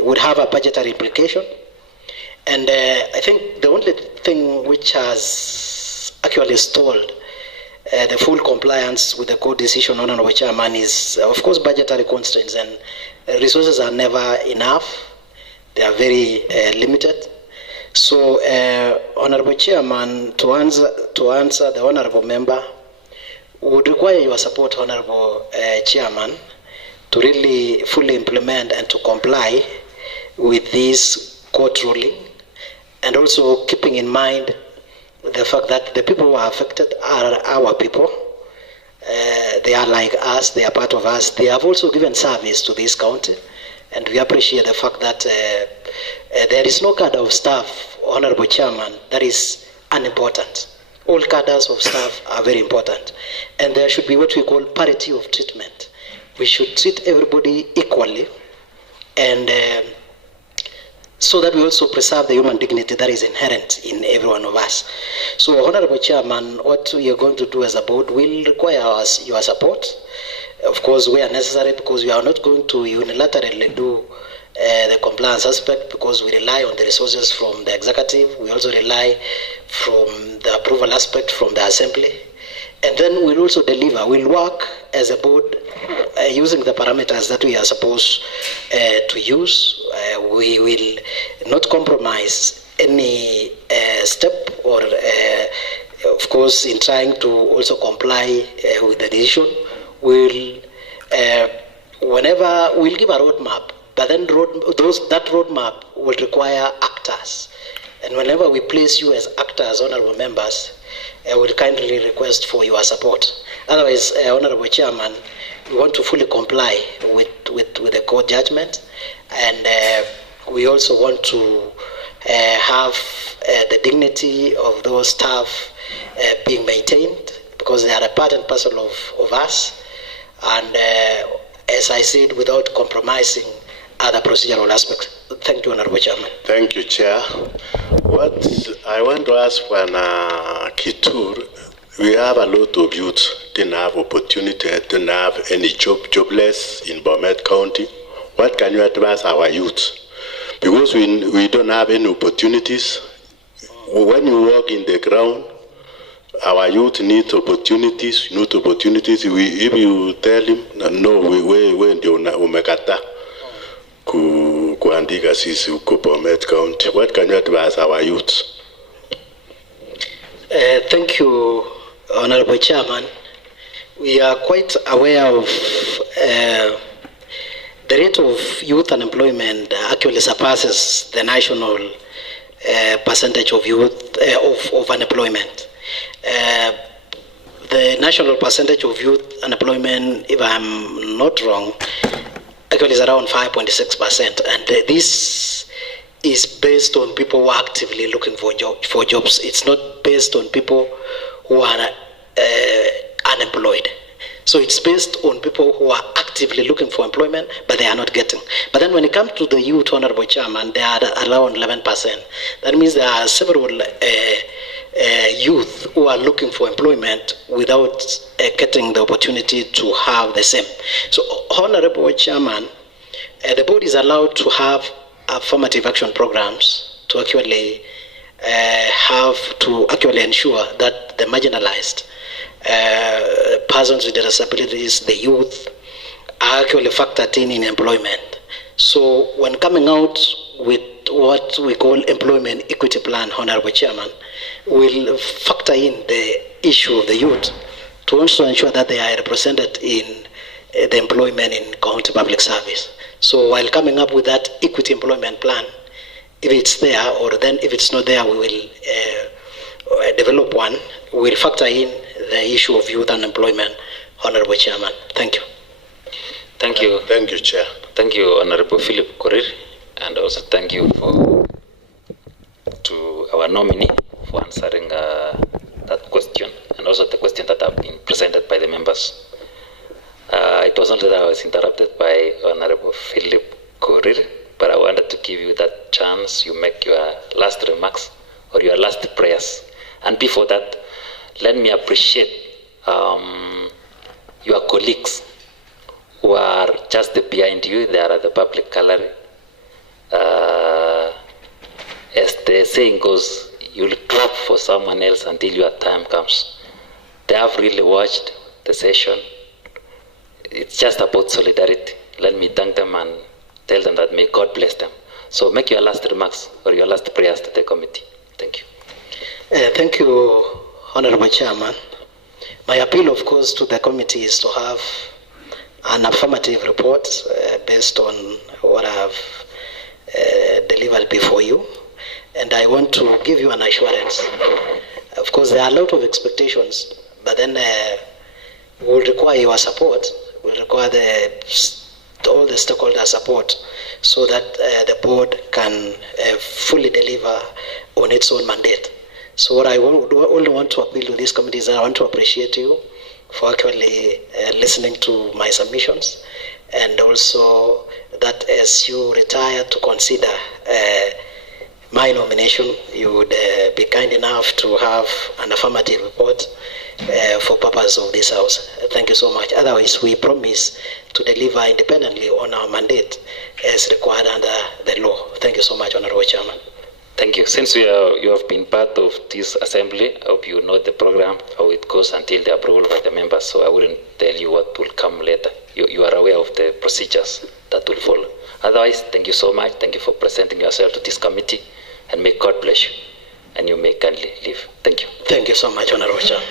would have a budgetary implication. And I think the only thing which has actually stalled the full compliance with the court decision, Honorable Chairman, is, of course, budgetary constraints, and resources are never enough. They are very limited. So, Honorable Chairman, to answer the Honorable Member, would require your support, Honorable Chairman, to really fully implement and to comply with this court ruling, and also keeping in mind the fact that the people who are affected are our people. They are like us, they are part of us. They have also given service to this county, and we appreciate the fact that there is no cadre of staff, Honorable Chairman, that is unimportant. All cadres of staff are very important, and there should be what we call parity of treatment. We should treat everybody equally, and so that we also preserve the human dignity that is inherent in every one of us. So, Honorable Chairman, what we are going to do as a board will require your support, of course, where necessary, because we are not going to unilaterally do the compliance aspect, because we rely on the resources from the executive. We also rely from the approval aspect from the assembly. And then we'll also deliver. We'll work as a board using the parameters that we are supposed to use. We will not compromise any step, or of course, in trying to also comply with the decision. We'll give a roadmap, but then that roadmap will require actors. And whenever we place you as actors, honorable members, I would kindly request for your support. Otherwise, Honorable Chairman, we want to fully comply with the court judgment, and we also want to have the dignity of those staff being maintained, because they are a part and parcel of us, and as I said, without compromising other procedural aspects. Thank you, Honorable Chairman. Thank you, Chair. What I want to ask when Kitur, we have a lot of youth didn't have opportunity, didn't have any jobless in Bomet County. What can you advise our youth? Because we don't have any opportunities. When you walk in the ground, our youth need opportunities. If you tell him, no, we ndio umekata kuandika sisi huko Bomet County. What can you advise our youth? Thank you, Honorable Chairman. We are quite aware of the rate of youth unemployment actually surpasses the national percentage of youth of unemployment. The national percentage of youth unemployment, if I'm not wrong, actually is around 5.6%, and this is based on people who are actively looking for jobs. It's not based on people who are unemployed. So it's based on people who are actively looking for employment, but they are not getting. But then when it comes to the youth, Honorable Chairman, they are around 11%. That means there are several youth who are looking for employment without getting the opportunity to have the same. So, Honorable Chairman, the board is allowed to have affirmative action programs to actually ensure that the marginalized persons with disabilities, the youth, are actually factored in employment. So when coming out with what we call employment equity plan, Honorable Chairman, will factor in the issue of the youth to also ensure that they are represented in the employment in county public service. So while coming up with that equity employment plan, if it's there, or then if it's not there, we will develop one. We'll factor in the issue of youth unemployment, Honorable Chairman. Thank you. Thank you. Thank you, Chair. Thank you, Honorable Philip Korir, and also thank you to our nominee for answering that question, and also the question that have been presented by the members. It was only that I was interrupted by Honorable Philip Korir, but I wanted to give you that chance. You make your last remarks or your last prayers. And before that, let me appreciate your colleagues who are just behind you. They are at the public gallery. As the saying goes, you'll clap for someone else until your time comes. They have really watched the session. It's just about solidarity. Let me thank them and tell them that may God bless them. So make your last remarks or your last prayers to the committee. Thank you. Thank you, Honorable Chairman. My appeal, of course, to the committee is to have an affirmative report based on what I've delivered before you. And I want to give you an assurance. Of course, there are a lot of expectations, but then we will require your support. We will require all the stakeholder support so that the board can fully deliver on its own mandate. So what I only want to appeal to this committee is I want to appreciate you for actually listening to my submissions, and also that as you retire to consider my nomination, you would be kind enough to have an affirmative report for purpose of this House. Thank you so much. Otherwise, we promise to deliver independently on our mandate as required under the law. Thank you so much, Honorable Chairman. Thank you. Since you have been part of this assembly, I hope you know the program, how it goes until the approval by the members, so I wouldn't tell you what will come later. You are aware of the procedures that will follow. Otherwise, thank you so much. Thank you for presenting yourself to this committee, and may God bless you, and you may kindly leave. Thank you. Thank you so much, Honorable Chairman.